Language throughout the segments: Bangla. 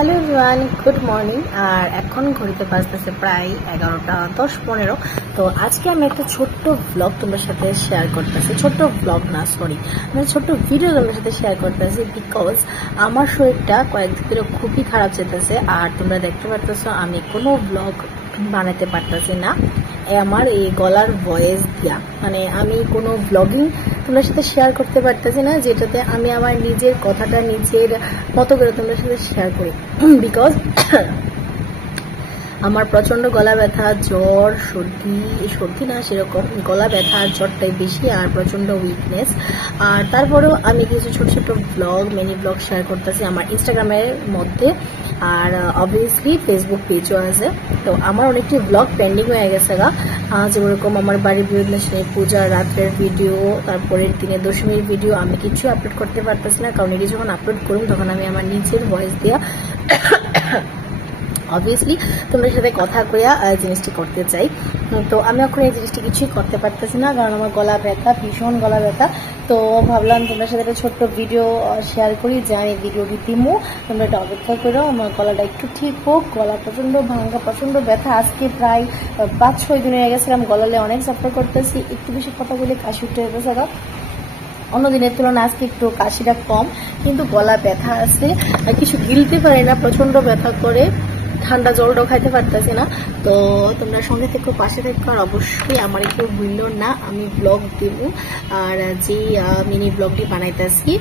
Hello everyone, good morning. আর এখন ঘড়িতে বাজতেছে প্রায় 11টা 10-15। তো আজকে আমি একটা ছোট্ট ব্লগ তোমার সাথে শেয়ার করতেছি। ছোট্ট ব্লগ না, সরি, আমি ছোট্ট ভিডিও তোমার সাথে শেয়ার করতেছি বিকজ আমার শরীরটা কয়েকদিন ধরে খুবই খারাপ যেতেছে। আর তোমরা দেখতে পারতেছো আমি কোনো ব্লগ বানাতে পারতেছি না আমার এই গলার ভয়েস দিয়া। মানে আমি কোনো ব্লগিং তোমাদের সাথে শেয়ার করতে পারতেছি না যেটাতে আমি আমার নিজের কথাটা নিজের মতো করে তোমাদের সাথে শেয়ার করি বিকজ আমার প্রচন্ড গলা ব্যথা, জ্বর, সর্দি না সেরকম, গলা ব্যথা আর জ্বরটাই বেশি আর প্রচন্ড উইকনেস। আর তারপরেও আমি কিছু ছোট ছোট ব্লগ, মিনি ব্লগ শেয়ার করতেছি আমার ইনস্টাগ্রামের মধ্যে, আর অবভিয়াসলি ফেসবুক পেজও আছে। তো আমার অনেকটি ব্লগ পেন্ডিং হয়ে গেছে যেরকম আমার বাড়ির বৃহস্পতি পূজা রাত্রের ভিডিও, তারপরের দিনে দশমীর ভিডিও আমি কিছু আপলোড করতে পারতেছি না, কারণ এটি যখন আপলোড করুন তখন আমি আমার নিজের ভয়েস দিয়া অবভিয়াসলি তোমাদের সাথে কথা কইয়া জিনিসটি করতে চাই। তো আমি এখন এই জিনিসটি কিছুই করতে পারতেছি না কারণ আমার গলা ব্যথা, ভীষণ গলা ব্যথা। তো ভাবলাম তোমাদের সাথে একটা ছোট্ট ভিডিও শেয়ার করি, যে আমি ভিডিওটি দিমু, তোমরা এটা অপেক্ষা করো, আমার গলাটা একটু ঠিক হোক। গলা প্রচন্ড ভাঙ্গা, প্রচন্ড ব্যথা, আজকে প্রায় 5-6 দিন হয়ে গেছে আমি গলালে অনেক সাফার করতেছি। একটু বেশি কথা বলে কাশি উঠে গেছে অন্য দিনের তুলনায় আজকে একটু কাশিটা কম, কিন্তু গলা ব্যথা আছে, কিছু গিলতে পারি না, প্রচন্ড ব্যথা করে, ঠান্ডা জলটাও খাইতে পারতেছি না। তো তোমরা সঙ্গে থেকে পাশে থাকো, আর অবশ্যই আমার একটু ভুললো না আমি ব্লগ দিব। আর যে মিনি ব্লগটি বানাইতেছি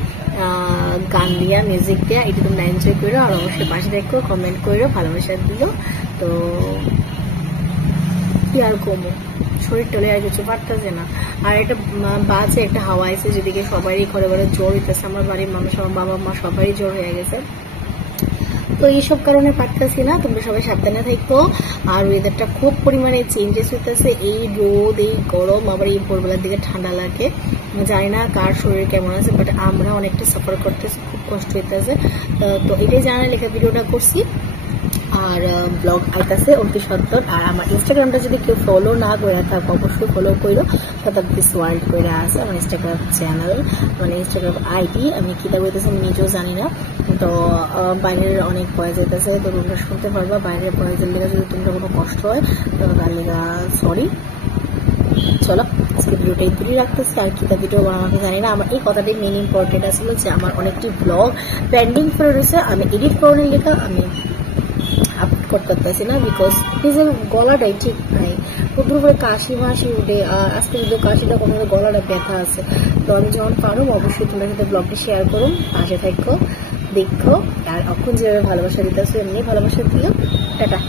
গান দিয়া, মিউজিক দিয়া, এটি তোমরা এনজয় করো, আর অবশ্যই পাশে থাকো, কমেন্ট করো, ভালোবাসা দিও। তো কি আর কমো, শরীর টলে আর কিছু পারতেছে না। আর এটা বাজে একটা হাওয়া আছে যেদিকে সবারই ঘরে ঘরে জ্বর হইতেছে, আমার বাড়ির মানুষ, আমার বাবা মা সবারই জ্বর হয়ে গেছে। তো এইসব কারণে পারতেছি না, তোমরা সবাই সাবধানে থাকো। আর ওয়েদারটা খুব পরিমাণে চেঞ্জেস হইতেছে, এই রোদ, এই গরম, আবার এই ভোরবেলার দিকে ঠান্ডা লাগে। জানি না কার শরীর কেমন আছে, বাট আমরা অনেকটা সাফার করতেছি, খুব কষ্ট হইতেছে। তো এটাই জানা লেখা ভিডিওটা করছি। আর ব্লগ আইতাছে অতি সত্তর। আর আমার ইনস্টাগ্রামটা যদি কেউ ফলো না করে থাকো অবশ্যই ফলো করো, দিস ওয়ার্ল্ড করে আছে আমার ইনস্টাগ্রাম চ্যানেল, মানে ইনস্টাগ্রাম আইডি। আমি কিটা বলতেছি আমি নিজেও জানি না। তো বাইরের অনেক ভয়েস যেতেছে, তো তোমরা শুনতে পারবা। বাইরের ভয়েসের লেগে যদি তোমরা কোনো কষ্ট হয় তার লেগা সরি। চলো আজকে ভিডিওটা এই দূরে রাখতেছি, আর কিটা ভিডিও বানাতে জানি না। আমার এই কথাটাই মেন ইম্পর্টেন্ট আসলে যে আমার অনেকটি ব্লগ পেন্ডিং করে রয়েছে, আমি এডিট করানোর লেখা আমি আপলোড করতে পারতেছি না বিকজ নিজের গলাটাই ঠিক নাই, প্রথম করে কাশি মাসি উঠে। আর আজকে যদি কাশিটা কমে, গলাটা ব্যথা আছে। তো আমি যখন পারো অবশ্যই তোমার সাথে ব্লগটি শেয়ার করুন, পাশে থাকো, দেখো। আর এখন যেভাবে ভালোবাসা দিতেছো এমনি ভালোবাসা দিও। টাটা।